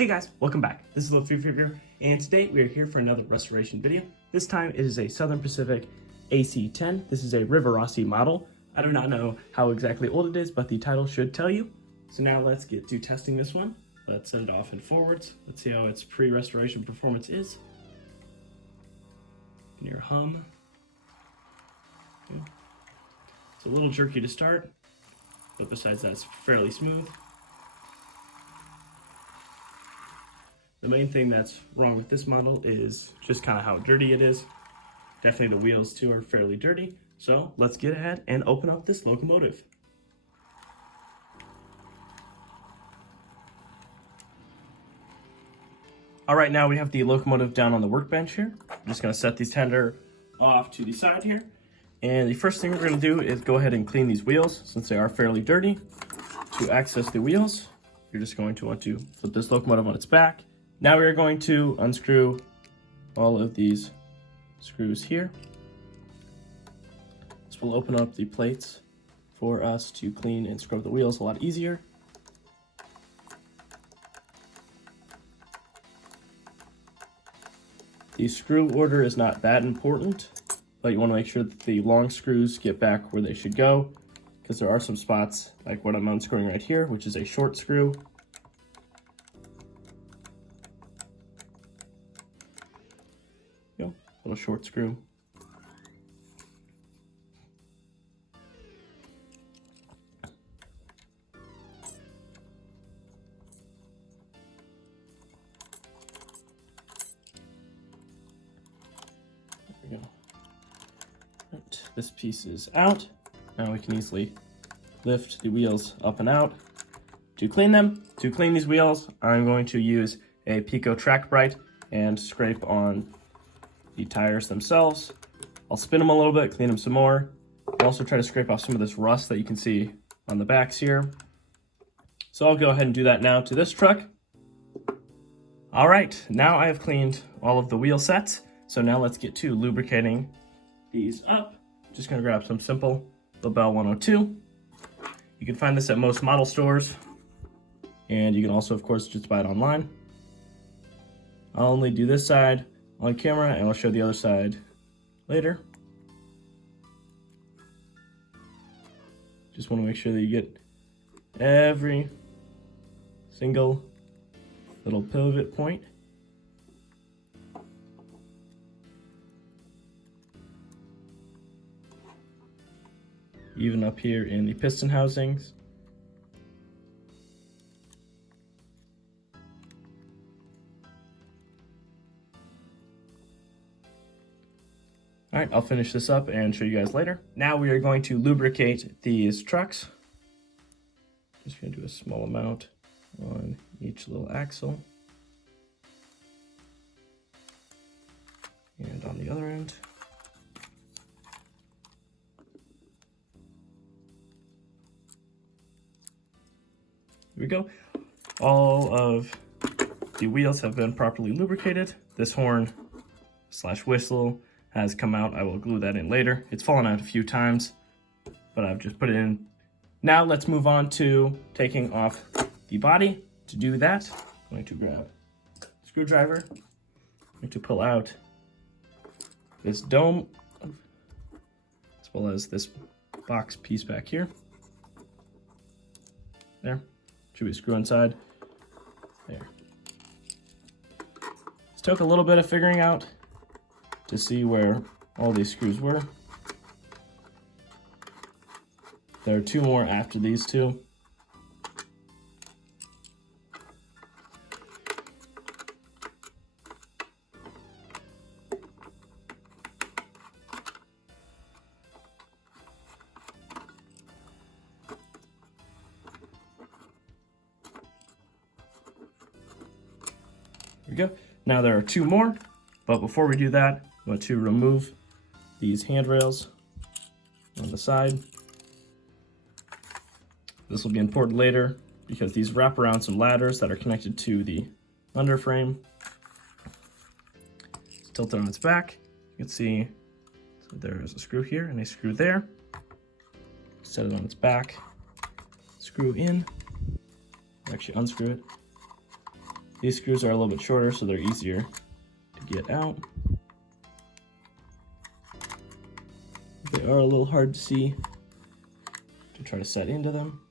Hey guys, welcome back. This is Thelefevrefever, and today we are here for another restoration video. This time it is a Southern Pacific AC-10. This is a Rivarossi model. I do not know how exactly old it is, but the title should tell you. So now let's get to testing this one. Let's set it off in forwards. Let's see how its pre-restoration performance is. You can hear hum. Okay. It's a little jerky to start, but besides that, it's fairly smooth. The main thing that's wrong with this model is just kind of how dirty it is. Definitely the wheels too are fairly dirty. So let's get ahead and open up this locomotive. All right, now we have the locomotive down on the workbench here. I'm just gonna set these tender off to the side here. And the first thing we're gonna do is go ahead and clean these wheels since they are fairly dirty. To access the wheels, you're just going to want to flip this locomotive on its back. Now we are going to unscrew all of these screws here. This will open up the plates for us to clean and scrub the wheels a lot easier. The screw order is not that important, but you want to make sure that the long screws get back where they should go, because there are some spots like what I'm unscrewing right here, which is a short screw. Little short screw. There we go. Right, this piece is out. Now we can easily lift the wheels up and out. To clean them, to clean these wheels, I'm going to use a Pico Track Bright and scrape on the tires themselves. I'll spin them a little bit, clean them some more. I'll also try to scrape off some of this rust that you can see on the backs here. So I'll go ahead and do that now to this truck. All right, now I have cleaned all of the wheel sets. So now let's get to lubricating these up. Just gonna grab some simple Labelle 102. You can find this at most model stores. And you can also, of course, just buy it online. I'll only do this side on camera, and I'll show the other side later. Just want to make sure that you get every single little pivot point. Even up here in the piston housings. All right, I'll finish this up and show you guys later. Now we are going to lubricate these trucks. Just gonna do a small amount on each little axle. And on the other end. Here we go. All of the wheels have been properly lubricated. This horn / whistle has come out. I will glue that in later. It's fallen out a few times, but I've just put it in. Now let's move on to taking off the body. To do that, I'm going to grab a screwdriver. I'm going to pull out this dome, as well as this box piece back here. There, should be a screw inside. There. This took a little bit of figuring out to see where all these screws were. There are two more after these two. There we go. Now there are two more, but before we do that, I'm going to remove these handrails on the side. This will be important later because these wrap around some ladders that are connected to the underframe. Let's tilt it on its back. You can see so there's a screw here and a screw there. Set it on its back, screw in, actually unscrew it. These screws are a little bit shorter, so they're easier to get out. They are a little hard to see to try to set into them.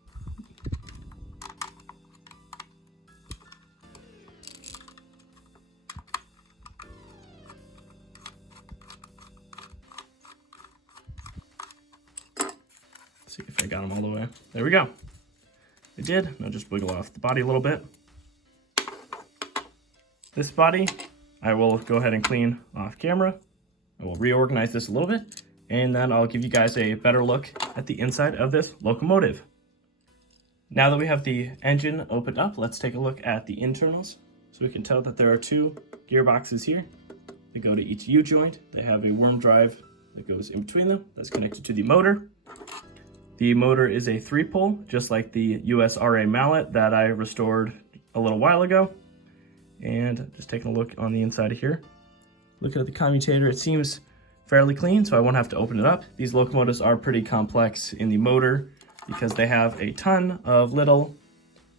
Let's see if I got them all the way. There we go. I did. Now just wiggle off the body a little bit. This body, I will go ahead and clean off camera. I will reorganize this a little bit, and then I'll give you guys a better look at the inside of this locomotive. Now that we have the engine opened up, let's take a look at the internals. So we can tell that there are two gearboxes here. They go to each U-joint. They have a worm drive that goes in between them that's connected to the motor. The motor is a 3-pole, just like the USRA mallet that I restored a little while ago. And just taking a look on the inside of here. Looking at the commutator, it seems fairly clean, so I won't have to open it up. These locomotives are pretty complex in the motor because they have a ton of little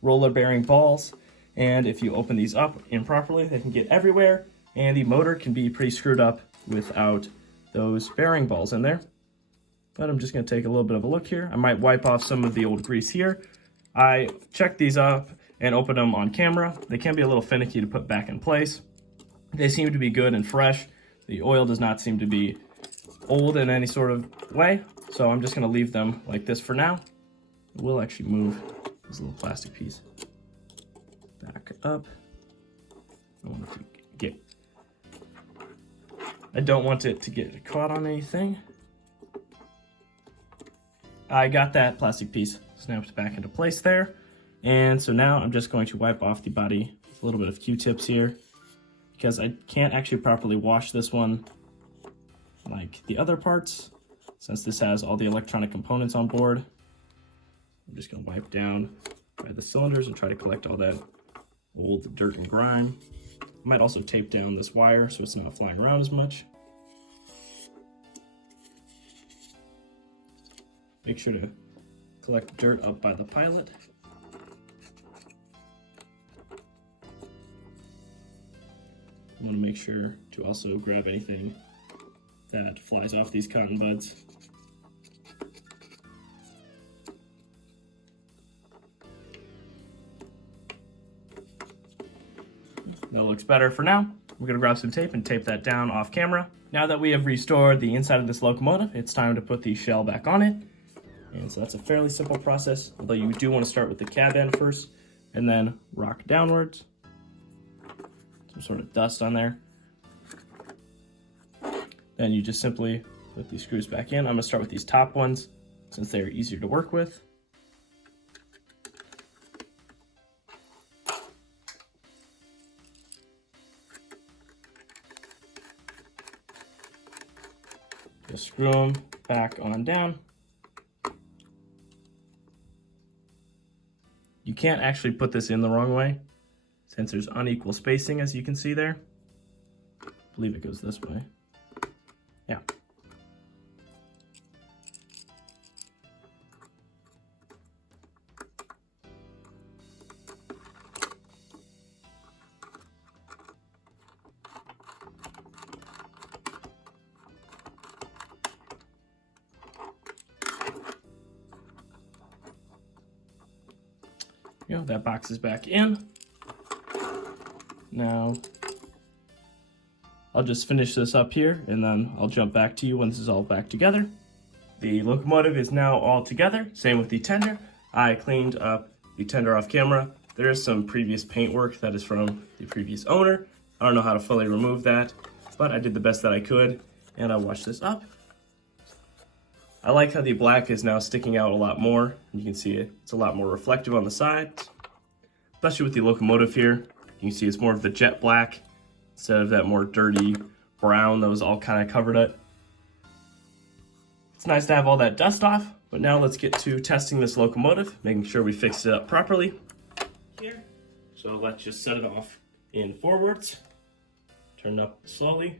roller bearing balls. And if you open these up improperly, they can get everywhere. And the motor can be pretty screwed up without those bearing balls in there. But I'm just going to take a little bit of a look here. I might wipe off some of the old grease here. I checked these up and open them on camera. They can be a little finicky to put back in place. They seem to be good and fresh. The oil does not seem to be old in any sort of way, so I'm just gonna leave them like this for now. We'll actually move this little plastic piece back up. I don't want it to get caught on anything. I got that plastic piece snapped back into place there. And so now I'm just going to wipe off the body with a little bit of Q-tips here because I can't actually properly wash this one like the other parts since this has all the electronic components on board. I'm just going to wipe down by the cylinders and try to collect all that old dirt and grime. I might also tape down this wire so it's not flying around as much. Make sure to collect dirt up by the pilot. I want to make sure to also grab anything that flies off these cotton buds. That looks better for now. We're going to grab some tape and tape that down off camera. Now that we have restored the inside of this locomotive, it's time to put the shell back on it. And so that's a fairly simple process, although you do want to start with the cab end first and then rock downwards. Some sort of dust on there. Then you just simply put these screws back in. I'm going to start with these top ones since they're easier to work with. Just screw them back on down. You can't actually put this in the wrong way since there's unequal spacing, as you can see there. I believe it goes this way. Yeah. That box is back in. Now, I'll just finish this up here and then I'll jump back to you when this is all back together. The locomotive is now all together, same with the tender. I cleaned up the tender off camera. There is some previous paint work that is from the previous owner. I don't know how to fully remove that, but I did the best that I could and I washed this up. I like how the black is now sticking out a lot more. You can see it's a lot more reflective on the sides, especially with the locomotive here. You can see it's more of the jet black instead of that more dirty brown that was all kind of covered it. It's nice to have all that dust off, but now let's get to testing this locomotive, making sure we fixed it up properly here. So let's just set it off in forwards. Turn it up slowly.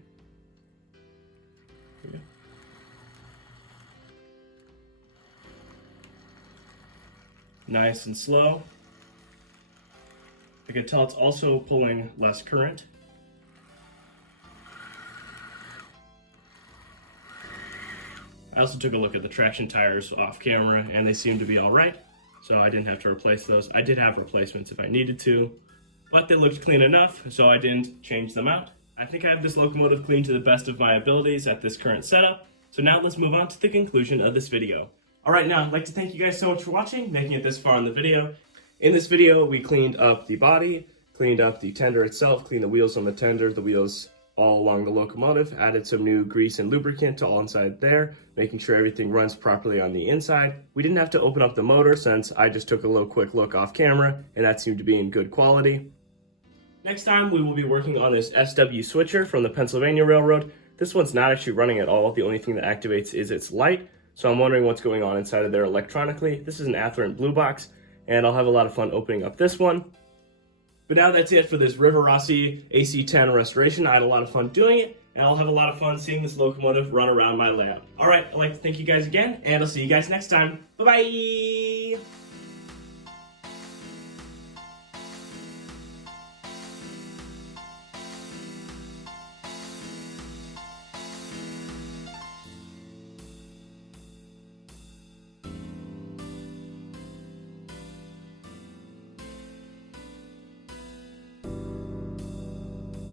Here we go. Nice and slow. I can tell it's also pulling less current. I also took a look at the traction tires off camera and they seem to be all right, so I didn't have to replace those. I did have replacements if I needed to, but they looked clean enough, so I didn't change them out. I think I have this locomotive cleaned to the best of my abilities at this current setup, so now let's move on to the conclusion of this video. Alright, now I'd like to thank you guys so much for watching, making it this far in the video. In this video, we cleaned up the body, cleaned up the tender itself, cleaned the wheels on the tender, the wheels all along the locomotive, added some new grease and lubricant to all inside there, making sure everything runs properly on the inside. We didn't have to open up the motor since I just took a little quick look off camera and that seemed to be in good quality. Next time we will be working on this SW switcher from the Pennsylvania Railroad. This one's not actually running at all. The only thing that activates is its light. So I'm wondering what's going on inside of there electronically. This is an afferent blue box and I'll have a lot of fun opening up this one. But now that's it for this Rivarossi AC-10 restoration. I had a lot of fun doing it, and I'll have a lot of fun seeing this locomotive run around my lab. Alright, I'd like to thank you guys again, and I'll see you guys next time. Bye-bye!